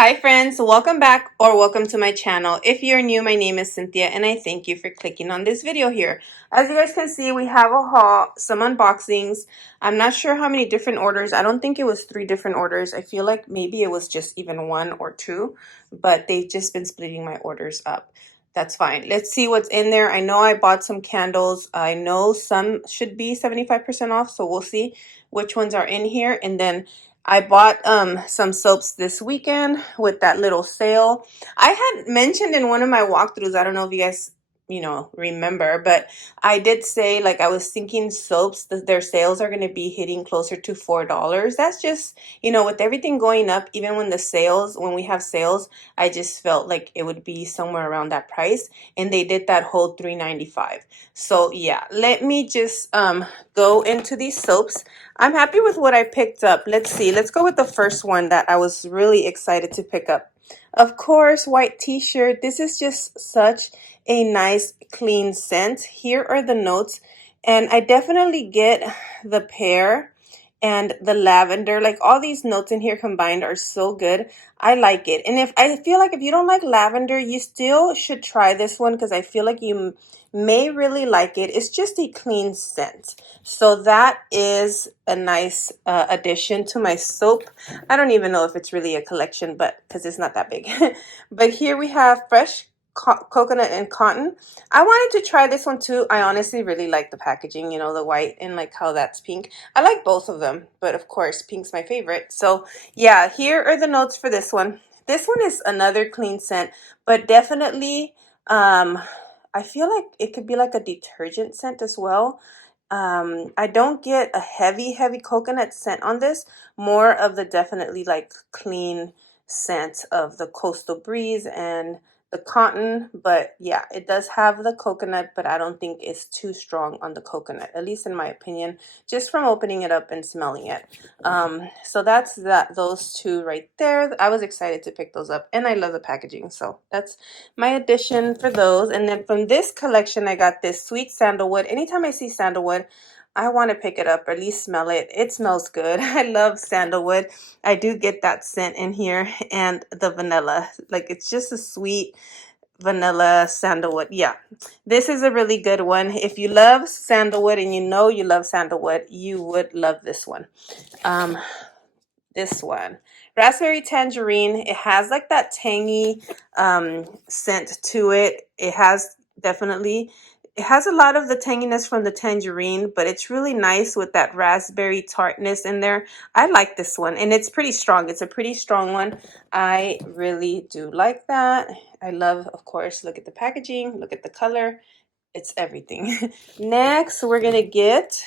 Hi friends, welcome back or welcome to my channel. If you're new, my name is Cynthia and I thank you for clicking on this video here. As you guys can see, we have a haul, some unboxings. I'm not sure how many different orders. I don't think it was 3 different orders. I feel like maybe it was just even 1 or 2, but they've just been splitting my orders up. That's fine. Let's see what's in there. I know I bought some candles. I know some should be 75% off, so we'll see which ones are in here. And then I bought some soaps this weekend with that little sale. I had mentioned in one of my walkthroughs, I don't know if you guys, remember, but I did say like I was thinking soaps, their sales are going to be hitting closer to $4. That's just, with everything going up, even when we have sales, I just felt like it would be somewhere around that price. And they did that whole $3.95. So yeah, let me just go into these soaps. I'm happy with what I picked up. Let's see. Let's go with the first one that I was really excited to pick up. Of course, white t-shirt. This is just such a nice clean scent. Here are the notes. And I definitely get the pear and the lavender. Like all these notes in here combined are so good. I like it. And I feel like if you don't like lavender, you still should try this one because I feel like you may really like it. It's just a clean scent. So that is a nice addition to my soap. I don't even know if it's really a collection, but because it's not that big. But here we have fresh coconut and cotton. I wanted to try this one too. I honestly really like the packaging, the white and like how that's pink. I like both of them, but of course pink's my favorite. So yeah, here are the notes for this one. This one is another clean scent, but definitely I feel like it could be like a detergent scent as well. I don't get a heavy coconut scent on this, more of the definitely like clean scent of the coastal breeze and the cotton. But yeah, it does have the coconut, but I don't think it's too strong on the coconut, at least in my opinion, just from opening it up and smelling it. So that's those two right there. I was excited to pick those up and I love the packaging. So that's my addition for those. And then from this collection, I got this sweet sandalwood. Anytime I see sandalwood, I want to pick it up or at least smell it. It smells good. I love sandalwood. I do get that scent in here and the vanilla. Like it's just a sweet vanilla sandalwood. Yeah, this is a really good one. If you love sandalwood and you know you love sandalwood, you would love this one. This one, raspberry tangerine. It has like that tangy scent to it. It has a lot of the tanginess from the tangerine, but it's really nice with that raspberry tartness in there. I like this one, and it's pretty strong. It's a pretty strong one. I really do like that. I love, of course, look at the packaging, look at the color. It's everything. Next, we're gonna get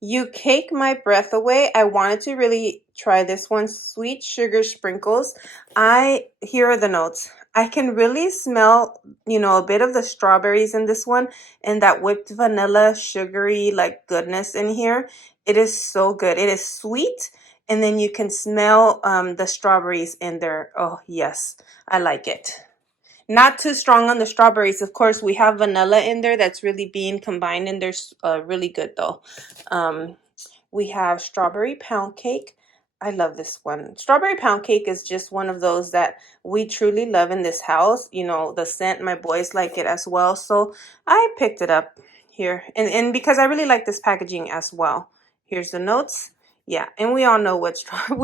You Cake My Breath Away. I wanted to really try this one. Sweet sugar sprinkles. Here are the notes. I can really smell, a bit of the strawberries in this one and that whipped vanilla sugary like goodness in here. It is so good. It is sweet and then you can smell the strawberries in there. Oh, yes. I like it. Not too strong on the strawberries. Of course, we have vanilla in there that's really being combined and there's really good though. We have strawberry pound cake. I love this one. Strawberry pound cake is just one of those that we truly love in this house. The scent, my boys like it as well. So I picked it up here. And because I really like this packaging as well. Here's the notes. Yeah, and we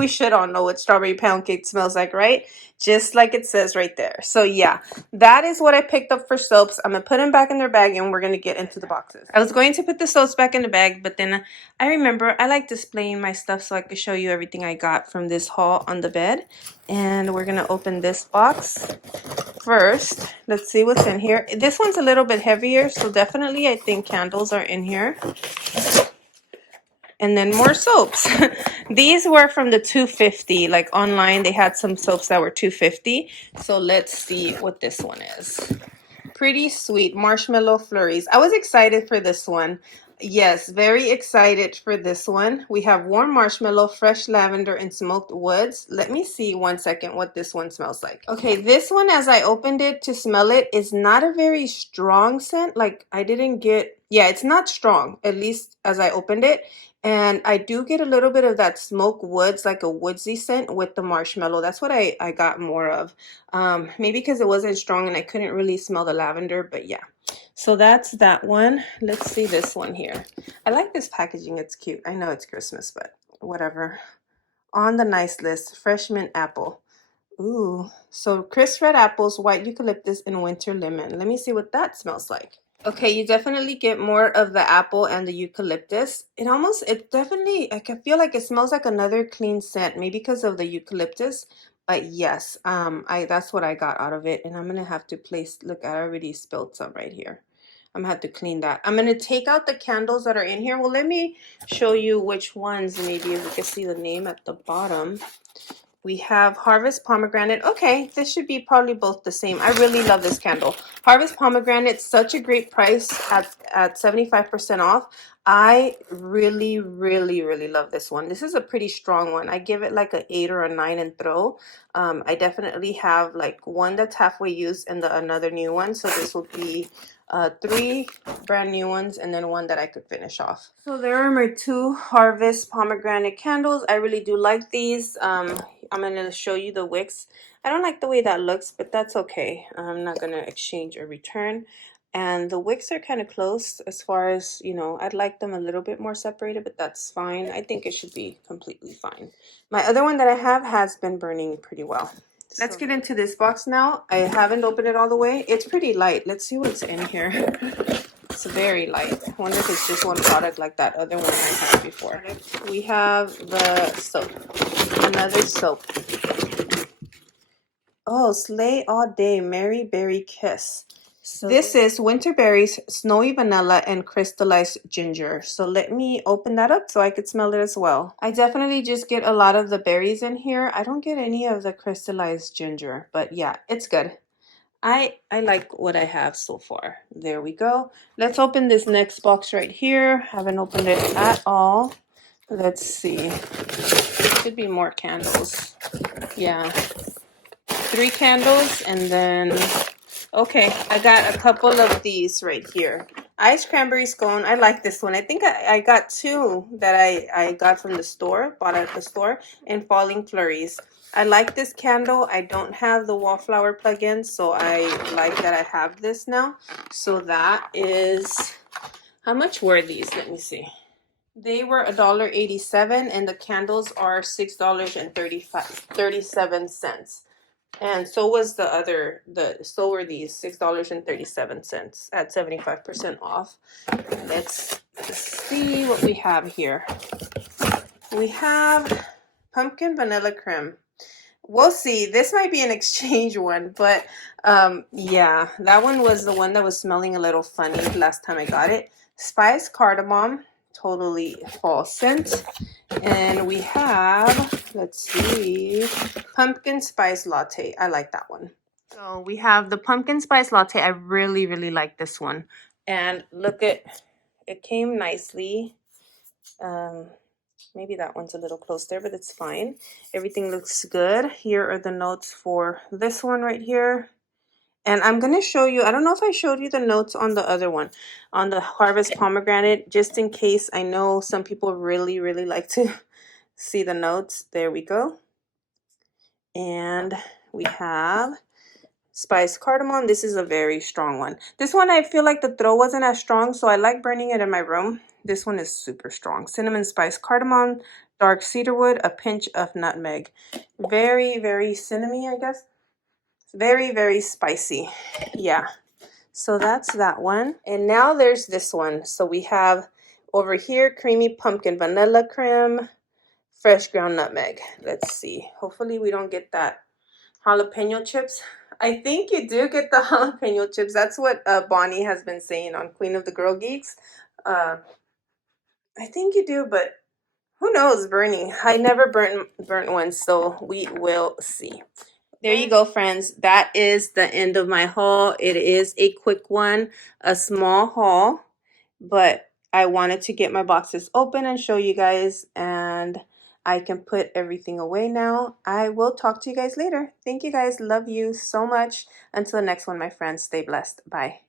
should all know what strawberry pound cake smells like, right? Just like it says right there. So yeah, that is what I picked up for soaps. I'm going to put them back in their bag and we're going to get into the boxes. I was going to put the soaps back in the bag, but then I remember I like displaying my stuff so I could show you everything I got from this haul on the bed. And we're going to open this box first. Let's see what's in here. This one's a little bit heavier, so definitely I think candles are in here. And then more soaps. These were from the 250. Like online, they had some soaps that were 250. So let's see what this one is. Pretty sweet marshmallow flurries. I was excited for this one. Yes, very excited for this one. We have warm marshmallow, fresh lavender, and smoked woods. Let me see 1 second what this one smells like. Okay, this one, as I opened it to smell it, is not a very strong scent. Like I didn't get, yeah, it's not strong, at least as I opened it. And I do get a little bit of that smoke woods, like a woodsy scent with the marshmallow. That's what I got more of. Maybe because it wasn't strong and I couldn't really smell the lavender, but yeah. So that's that one. Let's see this one here. I like this packaging. It's cute. I know it's Christmas, but whatever. On the nice list, fresh mint apple. Ooh, so crisp red apples, white eucalyptus, and winter lemon. Let me see what that smells like. Okay, you definitely get more of the apple and the eucalyptus. It definitely, I can feel like it smells like another clean scent, maybe because of the eucalyptus. But yes, that's what I got out of it. And I'm gonna have to look, I already spilled some right here. I'm gonna have to clean that. I'm gonna take out the candles that are in here. Well, let me show you which ones, maybe if we can see the name at the bottom. We have Harvest Pomegranate. Okay, this should be probably both the same. I really love this candle. Harvest Pomegranate, such a great price at 75% off. I really, really, really love this one. This is a pretty strong one. I give it like an 8 or a 9 and throw. I definitely have like one that's halfway used and another new one. So this will be 3 brand new ones and then one that I could finish off. So there are my 2 Harvest Pomegranate candles. I really do like these. I'm going to show you the wicks. I don't like the way that looks, but that's okay. I'm not going to exchange or return. And the wicks are kind of close as far as, you know, I'd like them a little bit more separated, but that's fine. I think it should be completely fine. My other one that I have has been burning pretty well. Let's get into this box now. I haven't opened it all the way. It's pretty light. Let's see what's in here. It's very light. I wonder if it's just one product like that other one I had before. We have the soap. Another soap. Oh, Slay All Day Merry Berry Kiss. So this is winter berries, snowy vanilla, and crystallized ginger. So let me open that up so I could smell it as well. I definitely just get a lot of the berries in here. I don't get any of the crystallized ginger, but yeah, it's good. I like what I have so far. There we go. Let's open this next box right here. Haven't opened it at all. Let's see. Should be more candles. Yeah. 3 candles and then, okay, I got a couple of these right here. Iced Cranberry Scone. I like this one. I think I got 2 that I got from the store, bought at the store, and Falling Flurries. I like this candle. I don't have the wallflower plug-in, so I like that I have this now. So that is, how much were these? Let me see. They were $1.87 and the candles are $6.37. And so was so were these $6.37 at 75% off. Let's see what we have here. We have pumpkin vanilla creme. We'll see. This might be an exchange one, but yeah, that one was the one that was smelling a little funny last time I got it. Spice cardamom, totally fall scent. And we have, let's see, pumpkin spice latte. I like that one. So we have the pumpkin spice latte. I really, really like this one. And look at, it came nicely. Maybe that one's a little close there, but it's fine. Everything looks good. Here are the notes for this one right here. And I'm going to show you, I don't know if I showed you the notes on the other one, on the Harvest Pomegranate, just in case. I know some people really, really like to see the notes. There we go. And we have Spice Cardamom. This is a very strong one. This one, I feel like the throw wasn't as strong, so I like burning it in my room. This one is super strong. Cinnamon Spice Cardamom, dark cedarwood, a pinch of nutmeg. Very, very cinnamony, I guess. Very, very spicy. Yeah. So that's that one. And now there's this one. So we have over here creamy pumpkin vanilla creme, fresh ground nutmeg. Let's see. Hopefully we don't get that jalapeno chips. I think you do get the jalapeno chips. That's what Bonnie has been saying on Queen of the Girl Geeks. I think you do, but who knows, Bernie? I never burnt one, so we will see. There you go, friends. That is the end of my haul. It is a quick one, a small haul, but I wanted to get my boxes open and show you guys, and I can put everything away now. I will talk to you guys later. Thank you guys. Love you so much. Until the next one, my friends. Stay blessed. Bye.